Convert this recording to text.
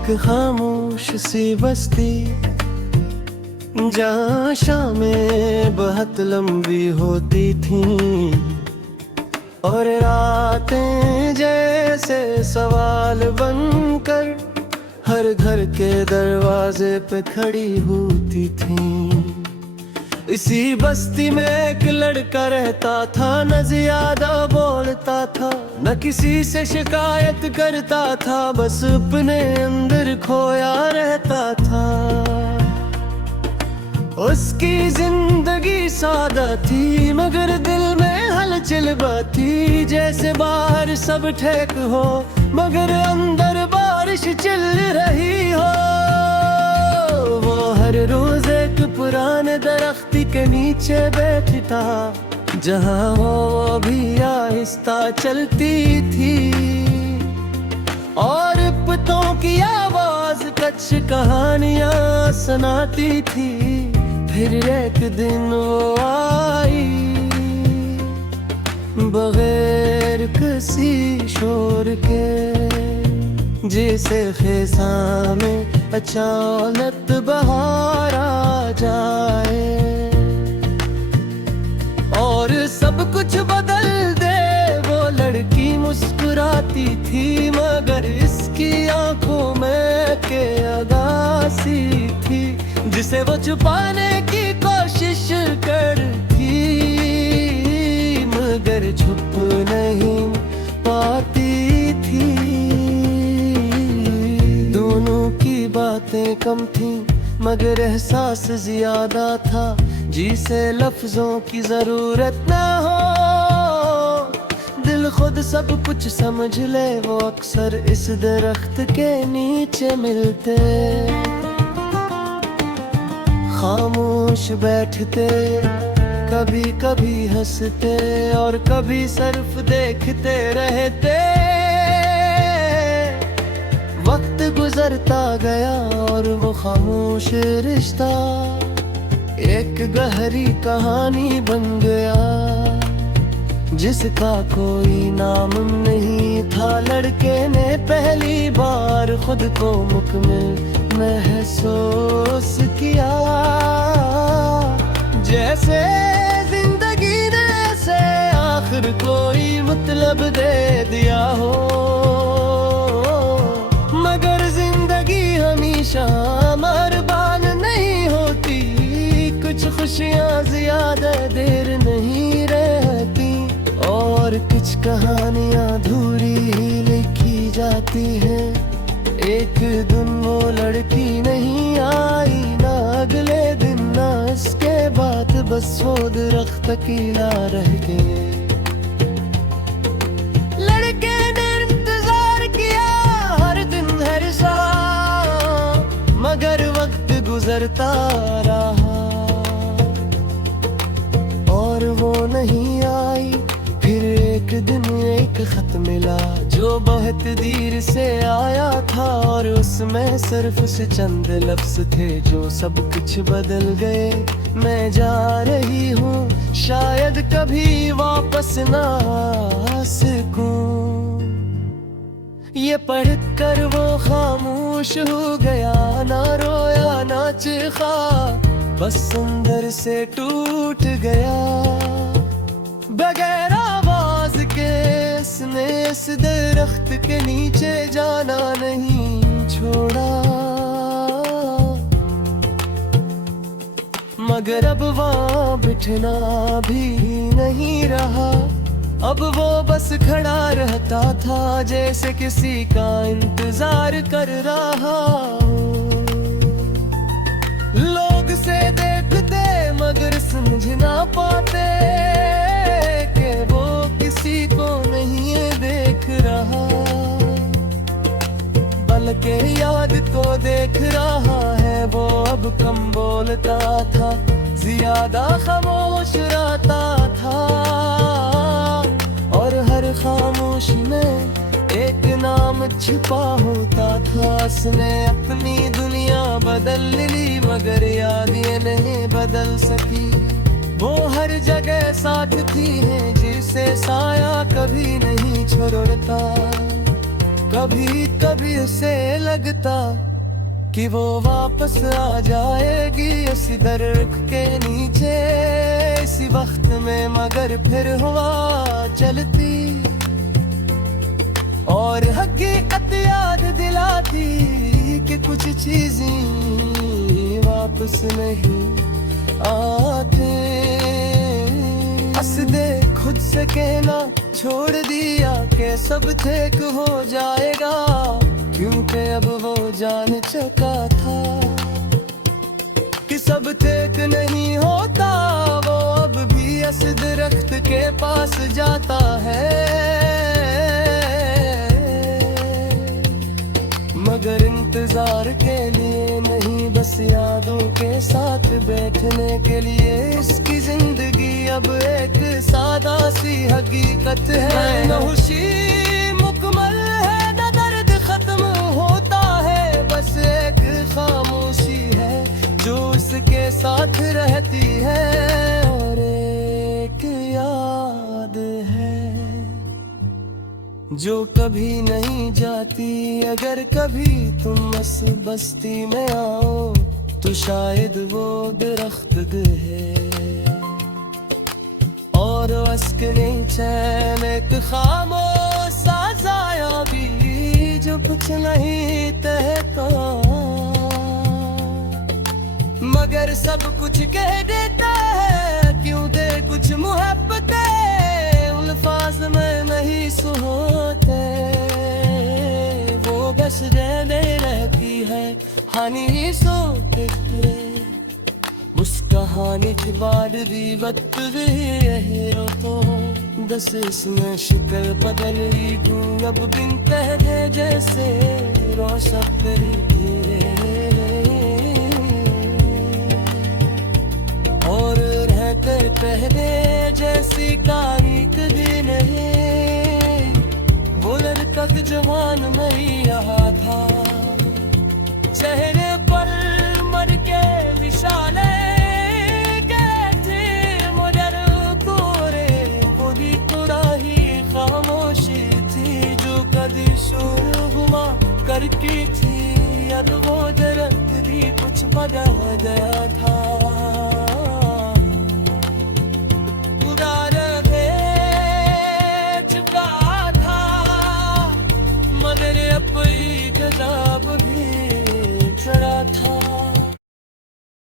एक खामोश सी बस्ती जहाँ शामें बहुत लंबी होती थीं और रातें जैसे सवाल बनकर हर घर के दरवाजे पे खड़ी होती थीं। इसी बस्ती में एक लड़का रहता था, न ज्यादा बोलता था, न किसी से शिकायत करता था, बस अपने अंदर खोया रहता था। उसकी जिंदगी सादा थी मगर दिल में हलचल थी, जैसे बाहर सब ठीक हो मगर अंदर बारिश चल रही हो। वो हर रोज एक पुराने दरख्त के नीचे बैठता जहाँ वो भी आहिस्ता चलती थी और पत्तों की आवाज कुछ कहानियां सुनाती थी। फिर एक दिन वो आई बगैर किसी शोर के, जैसे ख़िज़ा में अचानक बहार आ जाए और सब कुछ बदल दे। वो लड़की मुस्कुराती थी मगर इसकी आंखों में के उदासी थी, जिसे वो छुपाने की कोशिश करती मगर छुप नहीं पाती थी। दोनों की बातें कम थीं मगर एहसास ज्यादा था, जिसे लफ्जों की जरूरत ना हो। दिल खुद सब कुछ समझ ले, वो अक्सर इस दरख्त के नीचे मिलते, खामोश बैठते, कभी कभी हंसते और कभी सिर्फ देखते रहते। वक्त गुजरता गया और वो खामोश रिश्ता एक गहरी कहानी बन गया, जिसका कोई नाम नहीं था। लड़के ने पहली बार खुद को मुकम्मल महसूस किया, जैसे जिंदगी ने से आखिर कोई मतलब दे दिया हो। मगर जिंदगी हमेशा मेहरबान नहीं होती, कुछ खुशियाँ ज्यादा देर नहीं रहती और कुछ कहानियाँ अधूरी ही लिखी जाती हैं। एक दिन वो लड़की नहीं आई, ना अगले दिन ना इसके बाद, बस वो दरख्त अकेला रह गए। लड़के ने इंतजार किया हर दिन हर शाम मगर वक्त गुजरता रहा और वो नहीं आई। फिर एक दिन एक खत मिला जो बहुत देर से आया था और उसमें सिर्फ से चंद लफ्ज थे जो सब कुछ बदल गए। मैं जा रही हूँ, शायद कभी वापस ना आ सकूं। ये पढ़कर वो खामोश हो गया, ना रोया ना चीखा, बस अंदर से टूट गया। बगैर आवाज के इसने इस दरख्त के नीचे जाना नहीं छोड़ा, मगर अब वहाँ बिठना भी नहीं रहा। अब वो बस खड़ा रहता था जैसे किसी का इंतजार कर रहा हो। लोग से देखते मगर समझ ना पाते कि वो किसी को नहीं देख रहा, बल्कि याद को देख रहा है। वो अब कम बोलता था, ज्यादा खामोश रहता था और हर खामोशी में एक नाम छिपा होता था। उसने अपनी दुनिया बदल ली मगर याद ये नहीं बदल सकी। वो हर जगह साथ थी है जिसे साया कभी नहीं छोड़ता। कभी कभी उसे लगता कि वो वापस आ जाएगी इसी दरख्त के नीचे इसी वक्त में, मगर फिर हुआ चलती और हकीकत याद दिलाती कि कुछ चीजें वापस नहीं आते। हंस दे खुद से कहना छोड़ दिया कि सब ठीक हो जाएगा, क्योंकि अब वो जान चुका था कि सब ठीक नहीं होता। वो अब भी इस दरख्त के पास जाता है, मगर इंतजार के लिए नहीं, बस यादों के साथ बैठने के लिए। इसकी जिंदगी अब एक सादा सी हकीकत है, न खुशी मुकम्मल है न दर्द खत्म होता है, बस एक खामोशी है जो उसके साथ रहती है और एक याद है जो कभी नहीं जाती। अगर कभी तुम इस बस्ती में आओ तो शायद वो दरख्त है और उसके नीचे एक खामोश साया भी जो कुछ नहीं कहता, मगर सब कुछ कह देता है। क्यों दे कुछ मोहब्बतें अल्फाज में नहीं सुनते, वो बस रहने रहती है हानि सोते उस कहानी की बारी वक्त भी तो दस इसमें शिकल बदली तू अब बिन पहले जैसे रोशक और रहते पहले जैसी तारीख भी नहीं। वो लड़का जवान में ही रहा था, चेहरे पर मर के विशाले गए थे मगर कोरे बोली कुराही खामोशी थी जो कभी शोर हुआ करती थी। अब वो दरख्त भी कुछ बदल गया था।